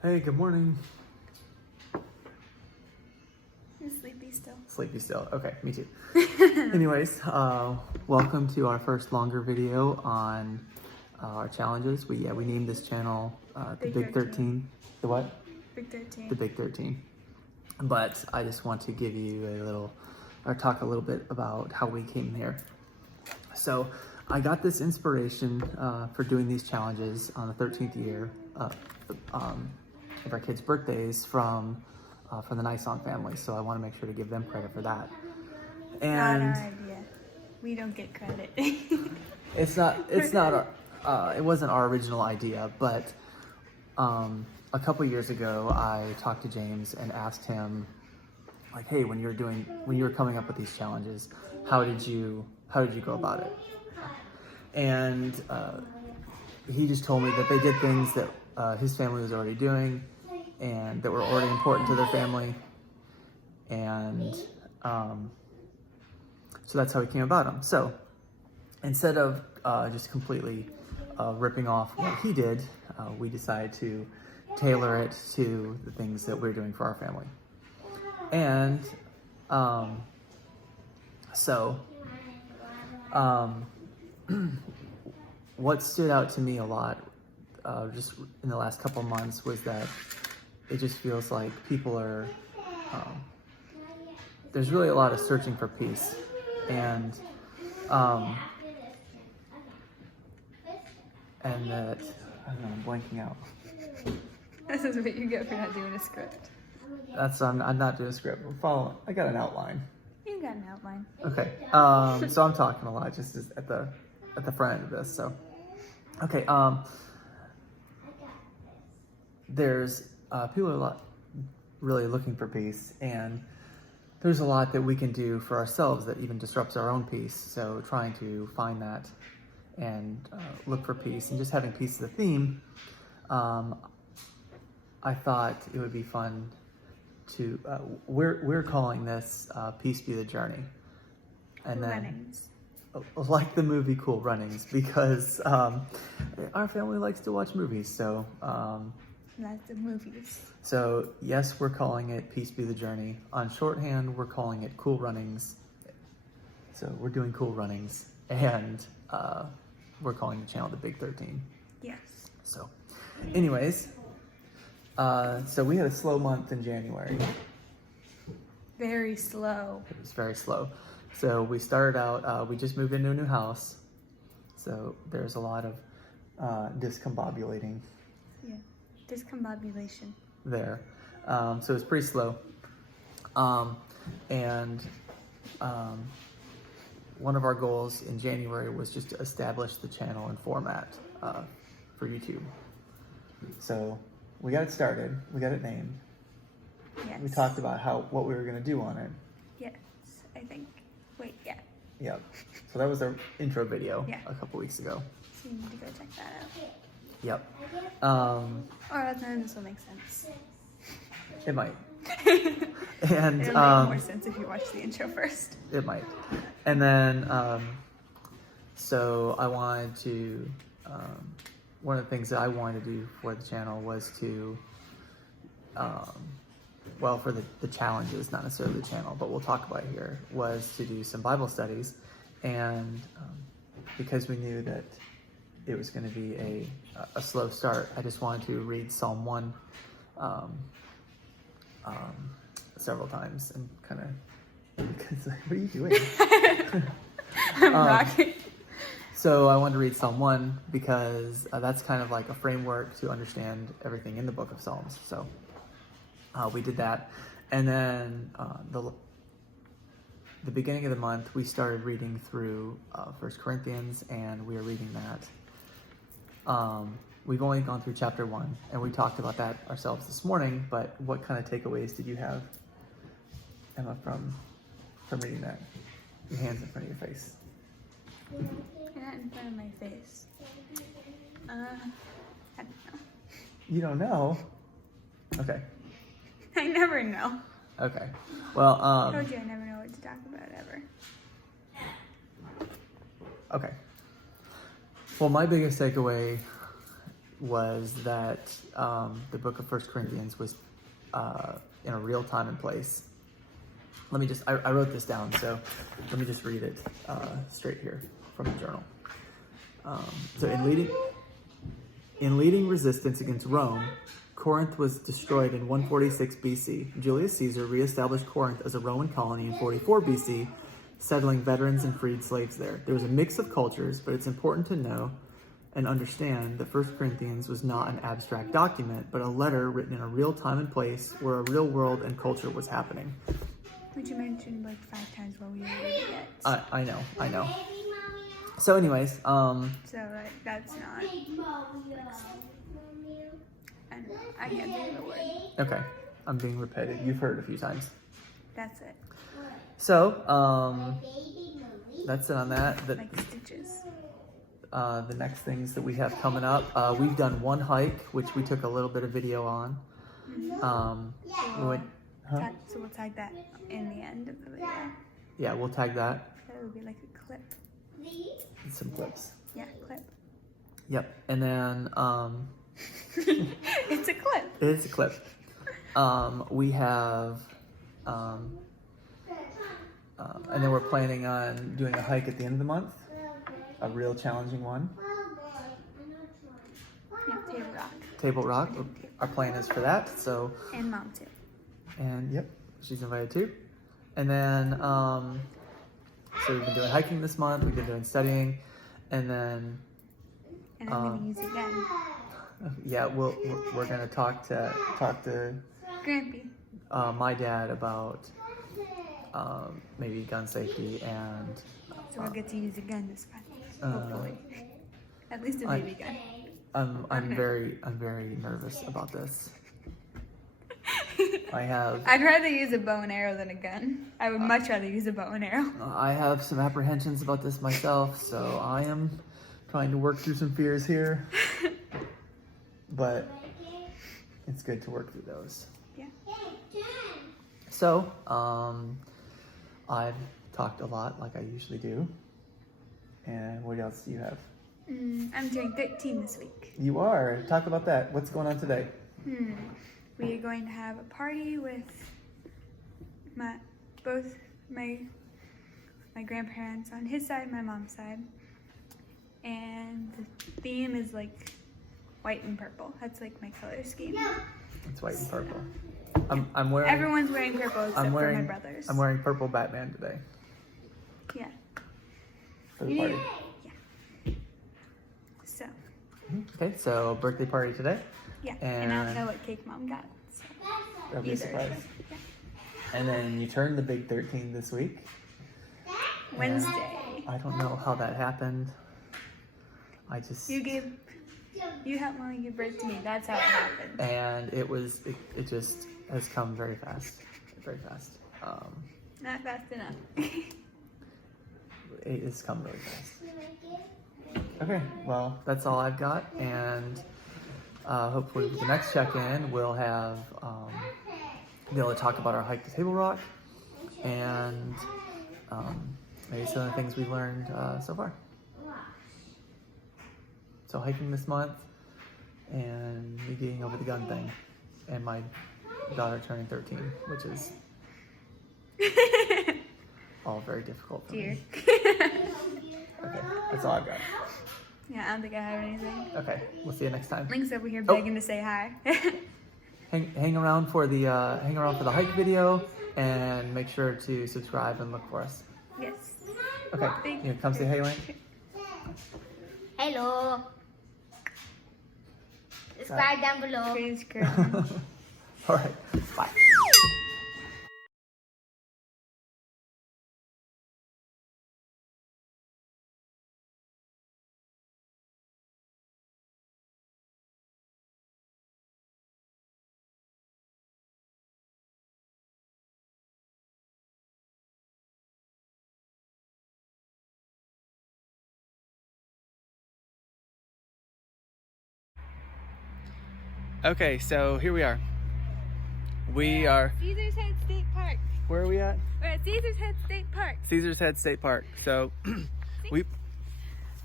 Hey, good morning. I'm sleepy still. Sleepy still. Okay, me too. Anyways, welcome to our first longer video on our challenges. We named this channel the Big 13. The what? Big 13. The Big 13. But I just want to give you talk a little bit about how we came here. So I got this inspiration for doing these challenges on the 13th year of our kids' birthdays from the Nyson family. So I want to make sure to give them credit for that. And not our idea. We don't get credit. it wasn't our original idea, but a couple years ago I talked to James and asked him, like, hey, when you were coming up with these challenges, how did you go about it? And he just told me that they did things that his family was already doing and that were already important to their family. And so that's how he came about them. So instead of just completely ripping off what he did, we decided to tailor it to the things that we're doing for our family. And what stood out to me a lot just in the last couple months was that it just feels like people are there's really a lot of searching for peace, and that, I don't know, I'm blanking out. This is what you get for not doing a script. I'm not doing a script. I got an outline. You got an outline. Okay. So I'm talking a lot just at the front end of this. So, okay. There's people are really looking for peace, and there's a lot that we can do for ourselves that even disrupts our own peace. So trying to find that and look for peace, and just having peace as a theme. I thought it would be fun to we're calling this Peace Be the Journey, and Cool then Runnings. Like the movie Cool Runnings, because our family likes to watch movies. So Lots of movies. so yes, we're calling it Peace Be the Journey. On shorthand, we're calling it Cool Runnings. So we're doing Cool Runnings, and we're calling the channel the Big 13. Yes. So anyways, so we had a slow month in January. Very slow. It was very slow. So we started out, we just moved into a new house. So there's a lot of discombobulating Yeah. Discombobulation. there. So it's pretty slow. And one of our goals in January was just to establish the channel and format for YouTube. So we got it started, we got it named. Yes. We talked about what we were gonna do on it. Yes, I think. Wait, yeah. Yep. So that was our intro video Yeah. a couple weeks ago. So you need to go check that out. Yep. Or then this will make sense. It might. And It'll make more sense if you watch the intro first. it might. And then so I wanted to one of the things that I wanted to do for the channel was to for the challenges, not necessarily the channel, but we'll talk about it here, was to do some Bible studies. And because we knew that it was going to be a slow start, I just wanted to read Psalm 1 several times and kind of, what are you doing? I'm rocking. So I wanted to read Psalm 1 because that's kind of like a framework to understand everything in the book of Psalms. So we did that. And then the beginning of the month, we started reading through 1 Corinthians, and we are reading that. We've only gone through chapter 1, and we talked about that ourselves this morning, but what kind of takeaways did you have, Emma, from reading that? Your hands in front of your face. You're not in front of my face. I don't know. You don't know? Okay. I never know. Okay. Well, I told you I never know what to talk about ever. okay. Well, my biggest takeaway was that the book of 1 Corinthians was in a real time and place. Let me just, I wrote this down, so let me just read it straight here from the journal. So in leading resistance against Rome, Corinth was destroyed in 146 BC. Julius Caesar reestablished Corinth as a Roman colony in 44 BC, settling veterans and freed slaves there. There was a mix of cultures, but it's important to know and understand that 1 Corinthians was not an abstract document, but a letter written in a real time and place where a real world and culture was happening. Which you mentioned like 5 times while we were reading it. I know. So anyways, So like that's not. I can't think of the word. okay, I'm being repetitive. You've heard it a few times. That's it. So, that's it on that. Like stitches. The next things that we have coming up, we've done one hike, which we took a little bit of video on. We went, So we'll tag that in the end of the video. yeah, we'll tag that. That would be like a clip. Some clips. Yeah, clip. Yep, and then It's a clip. it's a clip. We have, and then we're planning on doing a hike at the end of the month, a real challenging one. Yeah, Table Rock. Table Rock. Our plan is for that. So, And Mom too. and yep, she's invited too. And then, so we've been doing hiking this month. We've been doing studying, and then, And I'm gonna use it again. yeah, we're gonna talk to Grampy. my dad about maybe gun safety and. So we'll get to use a gun this time. Hopefully. At least a baby gun. I'm very nervous about this. I'd rather use a bow and arrow than a gun. I would much rather use a bow and arrow. I have some apprehensions about this myself, so I am trying to work through some fears here. But it's good to work through those. Yeah. So, I've talked a lot like I usually do. And what else do you have? I'm turning 13 this week. You are. Talk about that. What's going on today? We are going to have a party with both my grandparents on his side, my mom's side. And the theme is like white and purple. That's like my color scheme. It's white and purple. I'm wearing. Everyone's wearing purple except for my brothers. I'm wearing purple Batman today Yeah. for the party. Yeah. So. Okay, so birthday party today. Yeah. And I don't know what cake Mom got. So. That'll be a surprise. Yeah. And then you turned the big 13 this week. Wednesday. I don't know how that happened. I just. You helped Mommy give birth to me. That's how it happened. And it just has come very fast. Very fast. Not fast enough. It has come really fast. Okay, well, that's all I've got. And hopefully with the next check-in, we'll have be able to talk about our hike to Table Rock and maybe some of the things we learned so far. So hiking this month and me getting over the gun thing and my daughter turning 13, which is all very difficult for me. Okay, that's all I've got. Yeah, I don't think I have anything. Okay, we'll see you next time. Link's over here begging to say hi. Hang around for the hike video and make sure to subscribe and look for us. Yes. Okay, you come say hey, Link. Hello. Subscribe down below. Praise God. All right, bye. Okay, so here we are. We are. Caesar's Head State Park. Where are we at? We're at Caesar's Head State Park. Caesar's Head State Park. So,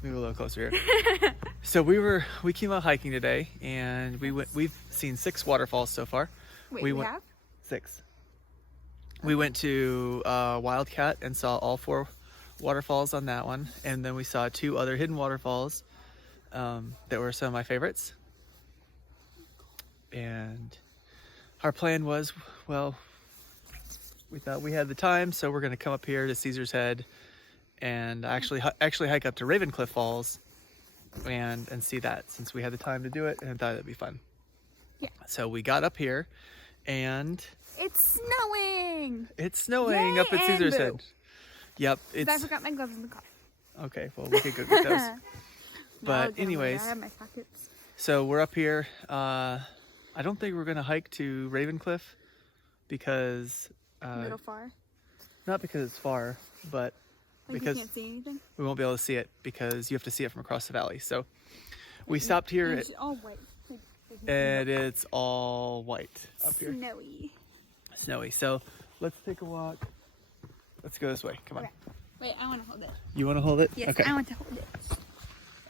Move a little closer here. So we came out hiking today, and we've seen 6 waterfalls so far. Wait, we we went have? 6. We went to Wildcat and saw all 4 waterfalls on that one, and then we saw 2 other hidden waterfalls that were some of my favorites. And our plan was, well, we thought we had the time, so we're going to come up here to Caesar's Head and actually hike up to Ravencliff Falls and see that, since we had the time to do it and thought it'd be fun. Yeah. So we got up here, and It's snowing! it's snowing up at Yay, Caesar's and Head. boo. Yep, 'Cause I it's forgot my gloves in the car. okay. Well, we could go get those. No, But I'll get 'em later. anyways, I have my pockets. so we're up here. I don't think we're gonna hike to Ravencliff because A little far. not because it's far, but Like because you can't see anything. we won't be able to see it because you have to see it from across the valley. So we stopped here And at, it's all white. and it's all white up here, Snowy. snowy. So let's take a walk. Let's go this way. Come on. Okay. Wait, I want to hold it. You want to hold it? Yes, Okay. I want to hold it.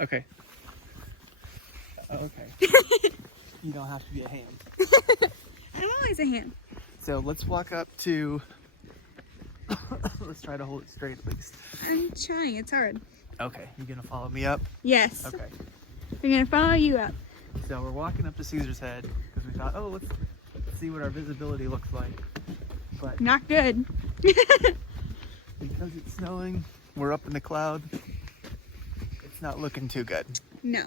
Okay. Okay. You don't have to be a hand. I'm always a hand. So let's walk up to. Let's try to hold it straight at least. I'm trying. It's hard. Okay. You gonna follow me up? Yes. Okay. We're going to follow you up. So we're walking up to Caesar's Head because we thought, oh, let's see what our visibility looks like. But Not good. because it's snowing, we're up in the cloud. It's not looking too good. No.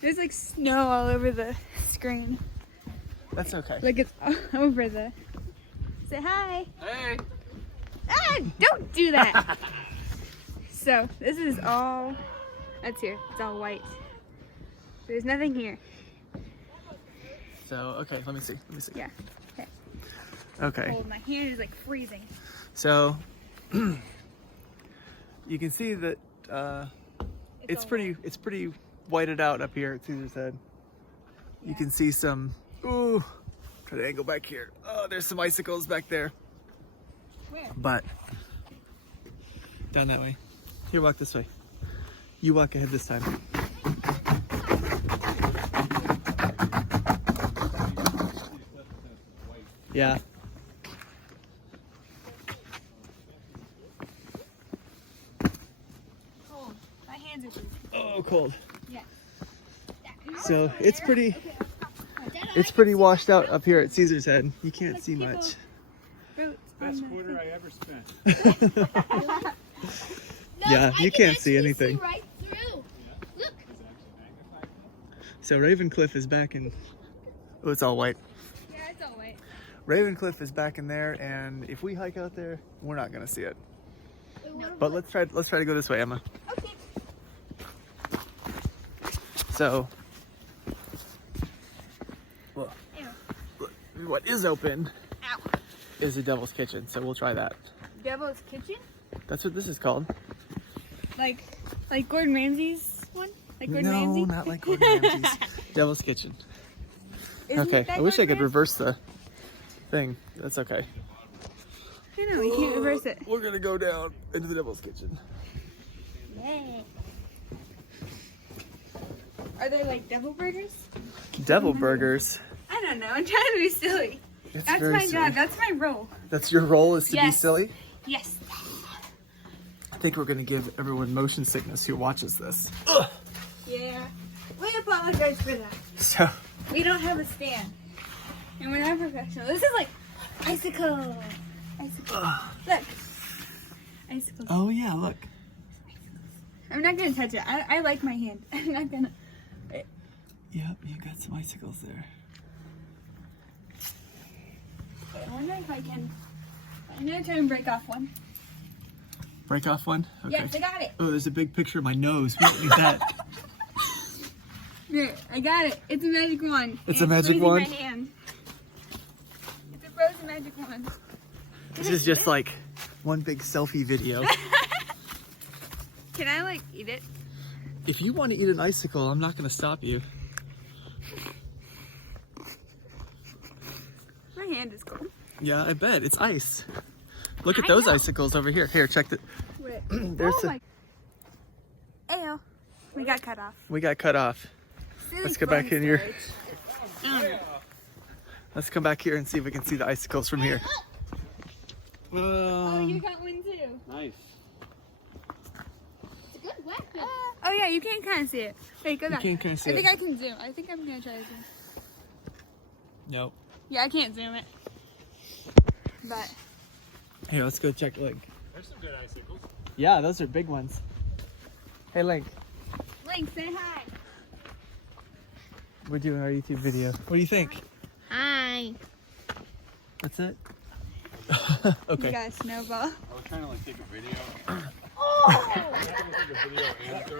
There's like snow all over the screen. That's okay. Like it's all over the. Say hi. Hey. Ah! Don't do that. So this is all. That's here. It's all white. There's nothing here. So okay, let me see. Let me see. Yeah. Okay. Okay. Oh, my hand is like freezing. So you can see that it's all pretty whited out up here at Caesar's Head. You Yeah. can see some. Ooh. Try to angle back here. Oh, there's some icicles back there. Where? But down that way. Here, walk this way. You walk ahead this time. Yeah. Cold. My hands are freezing. Oh, cold. Yeah. So it's pretty washed out up here at Caesar's Head. You can't see much. Best quarter I ever spent. Yeah, you can't see anything. Right through. Look. So Ravencliff is back in. Oh, it's all white. Yeah, it's all white. Ravencliff is back in there, and if we hike out there, we're not gonna see it. But let's try to go this way, Emma. Okay. So, well, Ew. what is open Ow. is the Devil's Kitchen, so we'll try that. Devil's Kitchen? That's what this is called. Like Gordon Ramsay's one? Like Gordon No, Ramsay? not like Gordon Ramsay's. Devil's Kitchen. Isn't Okay, that I wish I Gordon could reverse the thing. That's okay. Ramsay? I know, we can't reverse it. We're gonna go down into the Devil's Kitchen. Yay. Are there like devil burgers? Devil burgers. I don't know. I'm trying to be silly. It's That's very my silly. job. That's my role. That's your role, is to be Yes. silly. Yes. I think we're gonna give everyone motion sickness who watches this. Yeah. We apologize for that. So, We don't have a stand. And we're not professional. This is like icicle. Icicle. Look. Icicles. oh yeah, look. I'm not gonna touch it. I like my hand. I'm not gonna. Yep, you got some icicles there. I wonder if I can. I'm gonna try and break off one. Break off one? Okay. Yes, I got it. Oh, there's a big picture of my nose. We don't need that. Here, I got it. It's a magic wand. It's And a magic freezing wand? My hand. It's a frozen magic wand. This is just like one big selfie video. Can I like eat it? If you want to eat an icicle, I'm not going to stop you. My hand is cold. Yeah, I bet. It's ice. Look at I those know. icicles over here. Here, check the. There's Oh my. Ayo. We got cut off. we got cut off. Let's go back in here. Let's come back here and see if we can see the icicles from here. Oh, you got one too. Nice. It's a good weapon. Oh yeah, you can kind of see it. Wait, go You back. can't kinda see I think it. I can zoom. I think I'm gonna try to zoom. Nope. Yeah, I can't zoom it. But Here, let's go check Link. There's some good icicles. Yeah, those are big ones. Hey Link, Link, say hi. we're doing our YouTube video. What do you think? Hi. That's it? You Okay. got a snowball. I was trying to like take a video.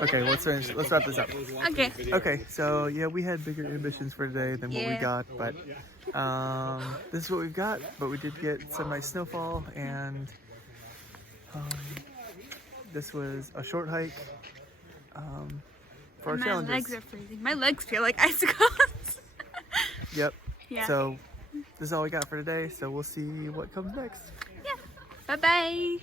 Okay, let's wrap this up. Okay. Okay, so yeah, we had bigger ambitions for today than what we Yeah. got, but this is what we've got. But we did get some nice snowfall, and this was a short hike for our My challenges. legs are freezing. My legs feel like icicles. Yep. Yeah. So this is all we got for today. So we'll see what comes next. Bye bye.